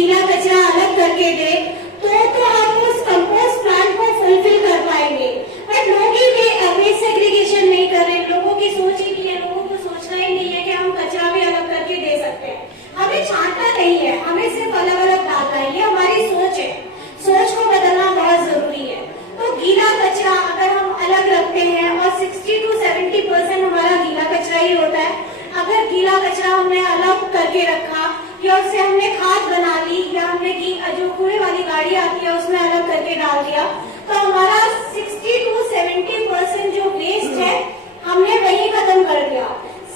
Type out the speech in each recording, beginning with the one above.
गीला कचरा अलग करके दे तो हम उस कंपोस्ट प्लांट को फुलफिल कर पाएंगे। बट लोग ही अभी सेग्रीगेशन नहीं कर रहे, लोगों की सोच ही नहीं है, लोगों को सोचना ही नहीं है कि हम कचरा भी अलग करके दे सकते हैं। हमें छांटना नहीं है, हमें सिर्फ अलग अलग डालना है, ये हमारी सोच है। सोच को बदलना बहुत जरूरी है। तो गीला कचरा अगर हम अलग रखते हैं और 60 to 70% हमारा गीला कचरा ही होता है, अगर गीला कचरा हमने अलग करके रखा या उससे हमने खाद बना ली या हमने जो कूड़े वाली गाड़ी आती है उसमें अलग करके डाल दिया, तो हमारा 60 to 70% जो वेस्ट है हमने वही खत्म कर दिया।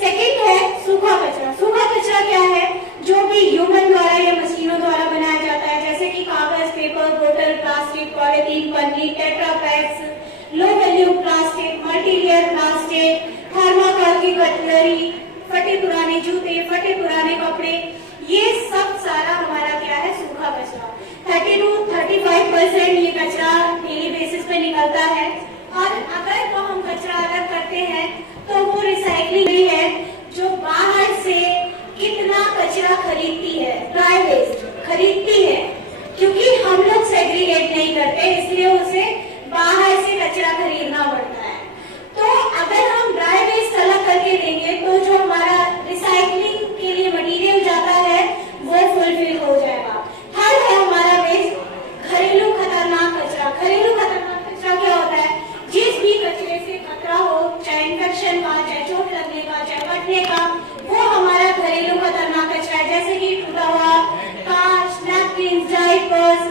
सेकंड है सूखा कचरा। सूखा कचरा क्या है? जो भी ह्यूमन द्वारा या मशीनों द्वारा बनाया जाता है, जैसे कि कागज, पेपर, बोतल, प्लास्टिक, पॉलीथीन, पन्नी, tetra PACS, low value plastic, multilayer plastic, thermocol की कटलरी, फटे पुराने जूते, फटे पुराने कपड़े, ये सब सारा हमारा क्या है? सूखा कचरा। 30 to 35% ये कचरा डेली बेसिस पे निकलता है। और अगर वो हम कचरा अलग करते हैं तो वो रिसाइकलिंग भी है, जो बाहर से कितना कचरा खरीदती है, ड्राई वेस्ट खरीदती है, क्योंकि हम लोग सेग्रीगेट नहीं करते इसलिए उसे बाहर से कचरा खरीदना पड़ता है। तो अगर हम ड्राई वेस्ट अलग करके देंगे तो जो हमारा रिसाइकलिंग के लिए मटेरियल जाता है वो फुलफिल हो जाएगा। थर्ड है हमारा वेस्ट घरेलू खतरनाक कचरा। घरेलू खतरनाक कचरा क्या होता है? जिस भी कचरे से खतरा हो, चाहे इन्फेक्शन का, चाहे चोट लगने का, चाहे कटने का, वो हमारा घरेलू खतरनाक कचरा है। जैसे कि टूटा हुआ कांच, नैपकिन, डायपर्स,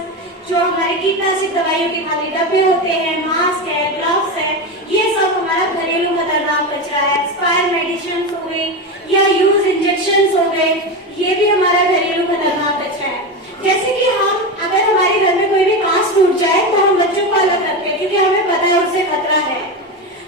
जो हमारे कीटनाशक दवाइयों के खाली डब्बे होते हैं, मास्क है, ग्लव्स है, ये सब हमारा घरेलू खतरनाक कचरा है। एक्सपायर मेडिसिन हो गए या यूज इंजेक्शन हो गए, ये भी हमारा घरेलू खतरनाक कचरा है। जैसे कि हम अगर हमारे घर में कोई भी कांच टूट जाए तो हम बच्चों को अलग रखते हैं क्योंकि हमें पता है उससे खतरा है।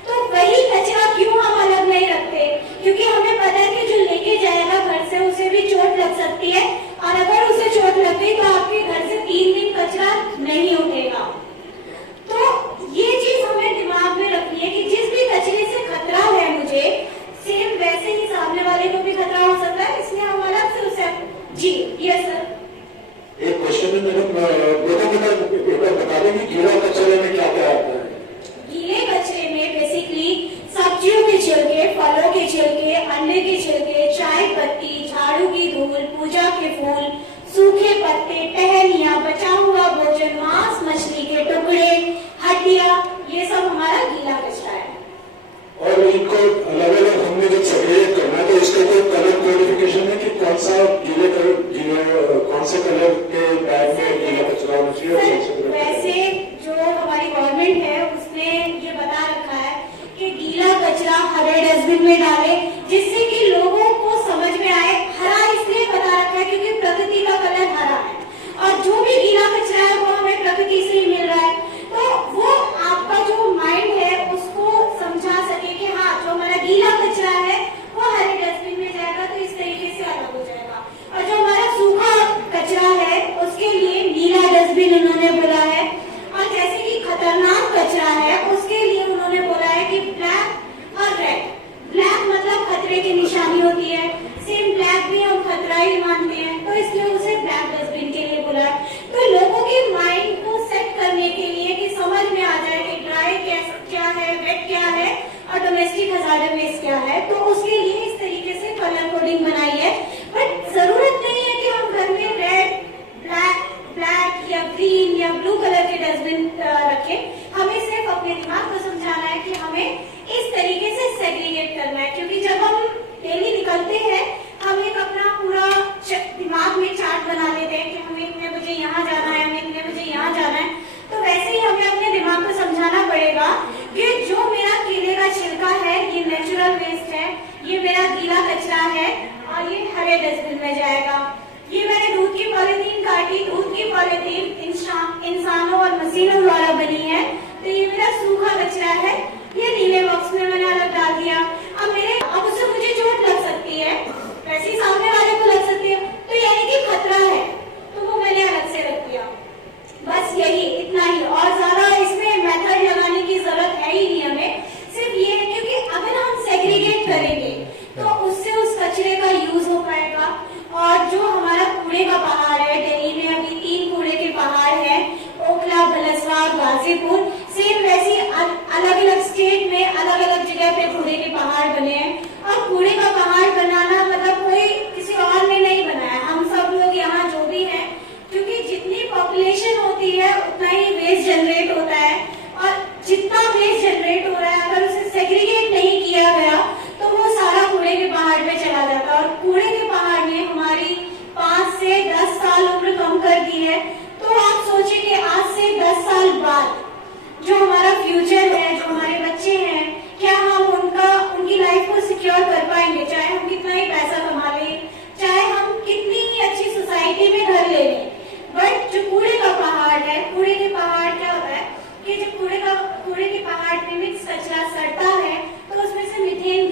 तो वही कचरा क्यों हम अलग नहीं रखते? क्योंकि हमें पता है कि जो लेके जाएगा घर से उसे भी चोट लग सकती है, और अगर उसे चोट लग गई तो आपके घर से 3 दिन कचरा नहीं उठेगा। तो ये चीज हमें दिमाग में रखनी है कि जिस भी कचरे से खतरा है मुझे, सेम वैसे ही सामने वाले को भी खतरा हो सकता है, इसलिए हम अलग से उसे। जी यस सर। एक क्वेश्चन है बेटा बता देंगे गीला कचरे में क्या क्या आता है? गीले कचरे में बेसिकली सब्जियों के छिलके, फलों के छिलके, अंडे के छिलके, चाय पत्ती, झाड़ू की धूल, पूजा के फूल, सूखे पत्ते, टहनियाँ, बचा हुआ भोजन, मांस मछली के टुकड़े, हड्डियाँ, ये सब हमारा गीला कचरा है। और इनको अलग अलग हमने जब सेग्रीगेट करना है तो इसका कोई कलर कोडिफिकेशन है कि कौन सा कौन से कलर के बैग में गीला कचरा होना चाहिए? वैसे जो हमारी गवर्नमेंट है उसने ये बता रखा है कि गीला कचरा हरे डस्टबिन में डाले, जिससे कि लोगों को समझ में आए। हरा इसलिए बता रखा है क्योंकि प्रकृति का कलर हरा है, और जो भी गीला कचरा है वो हमें प्रकृति से ही मिल रहा है। तो वो आपका जो माइंड है उसको समझा सके कि हाँ, जो हमारा गीला कचरा है वो हरे डस्टबिन में जाएगा, तो इस तरीके से अलग हो जाएगा। और जो हमारा सूखा कचरा है उसके लिए नीला डस्टबिन उन्होंने बोला है, और जैसे कि खतरनाक कचरा है उसके लिए उन्होंने बोला है कि ब्लैक और रेड। ब्लैक मतलब खतरे की निशानी होती है, सेम ब्लैक भी हम खतरा ही मानते हैं, तो इसलिए उसे ब्लैक डस्टबिन के लिए बोला है। तो लोगों के माइंड को सेट करने के लिए कि समझ में आ जाए कि ड्राई क्या है, वेट क्या है और डोमेस्टिक हजार्डस वेस्ट क्या है, तो उसके लिए इस तरीके से कलर कोडिंग बनाई है। बट जरूरत नहीं है कि हम घर में रेड, ब्लैक या ग्रीन या ब्लू कलर के डस्टबिन रखें। हमें सिर्फ अपने दिमाग को समझाना है कि हमें इस तरीके से सेग्रीगेट करना है, क्योंकि जब हम डेली निकलते हैं हम एक अपना पूरा दिमाग में चार्ट बना लेते हैं कि हमें इतने बजे यहाँ जाना है, हमें इतने बजे यहाँ जाना है। तो वैसे ही हमें अपने दिमाग को समझाना पड़ेगा कि जो मेरा केले का छिलका है ये नेचुरल वेस्ट है, ये मेरा गीला कचरा है और ये हरे डस्टबिन में जाएगा। ये मैंने दूध की पॉलीथीन काटी, दूध की पॉलीथीन इंसानों और मशीनों द्वारा बनी है, तो ये मेरा सूखा कचरा है, ये नीले बॉक्स में मैंने अलग डाल दिया। अब उससे मुझे चोट लग सकती है, वैसे ही सामने वाले को लग सकती है, तो यानी कि खतरा है, तो वो मैंने अलग से रख दिया। बस यही इतना ही, और ज्यादा इसमें मेथड लगाने की जरूरत है ही नहीं हमें। सिर्फ ये है क्योंकि अगर हम सेग्रीगेट करेंगे तो उससे उस कचरे का यूज हो पाएगा, और जो हमारा कूड़े का पहाड़ है दिल्ली में कि जब कूड़े के पहाड़ में मिक्स कचरा सड़ता है तो उसमें से मीथेन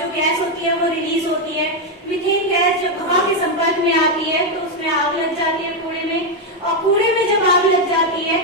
जो गैस होती है वो रिलीज होती है। मीथेन गैस जब हवा के संपर्क में आती है तो उसमें आग लग जाती है कूड़े में, और कूड़े में जब आग लग जाती है